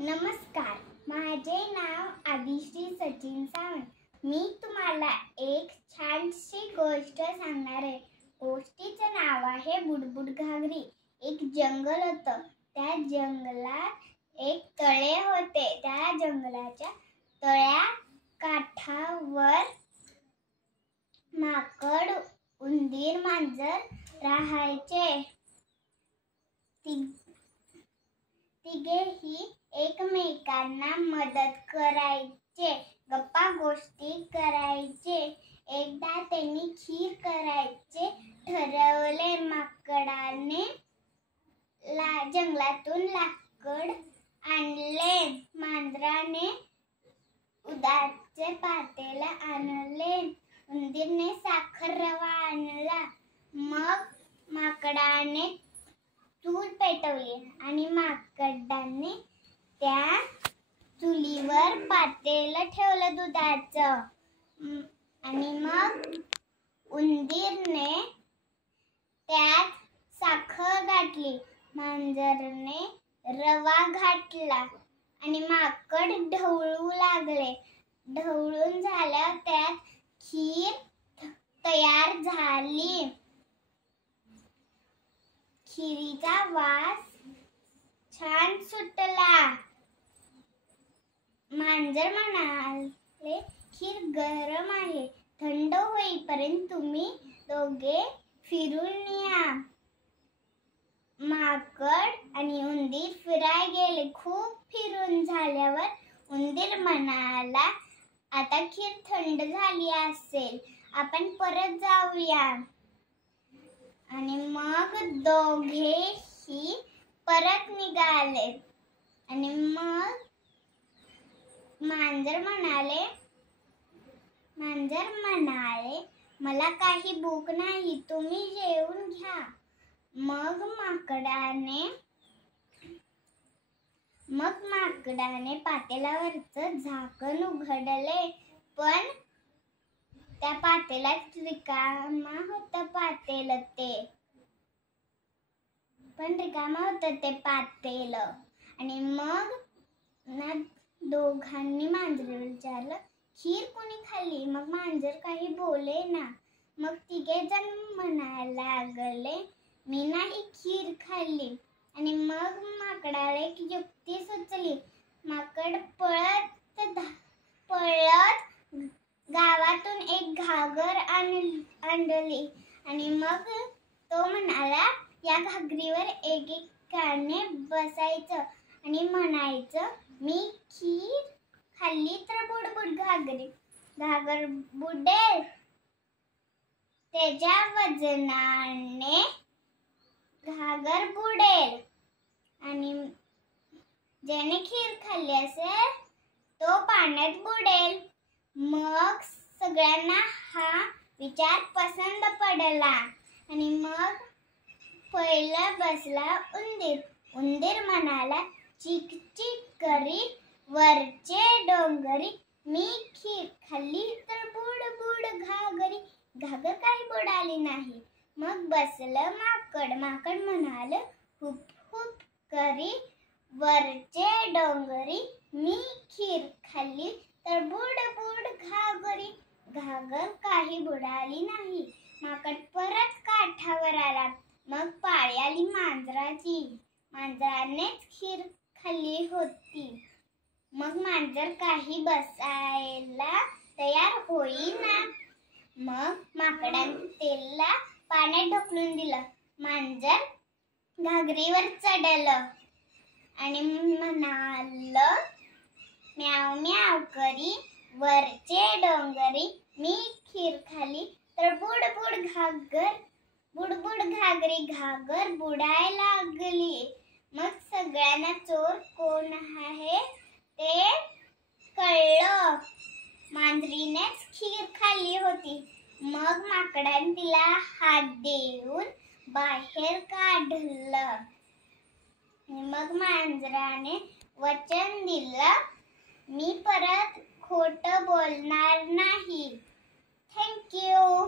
नमस्कार, माझे नाव आदिश्री सचिन सावंत. मी तुम्हाला एक छानशी गोष्ट सांगणार आहे. गोष्टीचं नाव आहे बुडबुड घागरी. एक जंगल होतं. त्या जंगलात एक तळे होते. त्या जंगलाच्या तळ्या काठावर माकड, उंदीर, मांजर राहायचे. तिघेही एकमेकांना मदत करायचे, गप्पा गोष्टी करायचे. एकदा त्यांनी खीर करायचे ठरवले. माकडाने जंगलातून लाकड आणले. मांजराने उदाचे पातेले आणले. उंदीरने साखर रवा आणला. मग माकडाने चूल पेटवली आणि माकडाने त्या चुलीवर पातेलं ठेवलं दुधाचं. आणि मग उंदीरने त्यात साखर घातली. मांजरने रवा घातला आणि माकड ढवळू लागले. ढवळून झाल्यावर त्यात खीर तयार झाली. खिरीचा वास छान सुटला. मांजर म्हणाले, खीर गरम आहे, थंड होईपर्यंत तुम्ही दोघे फिरून या. माकड आणि उंदीर फिरायला गेले. खूप फिरून झाल्यावर उंदीर म्हणाला, आता खीर थंड झाली असेल, आपण परत जाऊया. आणि मग दोघेही परत निघाले. आणि मग मांजर म्हणाले, मला काही भूक नाही, तुम्ही जेवून घ्या. मग माकडाने पातेल्यावरचं झाकण उघडले, पण त्या पातेल्यात रिकामा होतं ते पातेलं. आणि मग दोघांनी मांजरीला विचारलं, खीर कोणी खाल्ली? मग मांजर काही बोले ना. मग तिघे जण म्हणायला लागले, मी नाही खीर खाल्ली. आणि मग माकडाला एक युक्ती सुचली. माकड पळत गावातून एक घागर आणली. आणि मग तो म्हणाला, या घागरीवर एकेकाने बसायचं आणि म्हणायचं, मी खीर खाल्ली तर बुडबुड घागर बुडेल. त्याच्या वजनाने घागर बुडेल. आणि ज्याने खीर खाल्ली असेल तो पाण्यात बुडेल. मग सगळ्यांना हा विचार पसंत पडला. आणि मग पहिला बसला उंदीर. उंदीर म्हणाला, चिक चिक करी वरचे डोंगरी, मी खीर खाल्ली तर बुड बुड घागरी, घागर काही बुडाली नाही. मग बसलं माकड. माकड म्हणाल, हुप हुप करी वरचे डोंगरी, मी खीर खाल्ली तर बुड बुड घागरी, घागर काही बुडाली नाही. माकड परत काठावर आला. मग पाळी आली मांजराची. मांजरानेच खीर खाल्ली होती. मग मांजर काही बसायला तयार होईना. मग माकडाने त्याला पाण्यात ढकलून दिलं. मांजर घागरीवर चढलं आणि म्हणालं, म्याव म्याव करी वरचे डोंगरी, मी खीर खाल्ली तर बुड बुड घागरी, घागर बुडायला लागली. मग सगळ्यांना चोर कोण आहे ते कळलं. मांजरीनेच खीर खाल्ली होती. मग माकडाने तिला हात देऊन बाहेर काढलं. मग मांजराने वचन दिलं, मी परत खोटं बोलणार नाही. Thank you.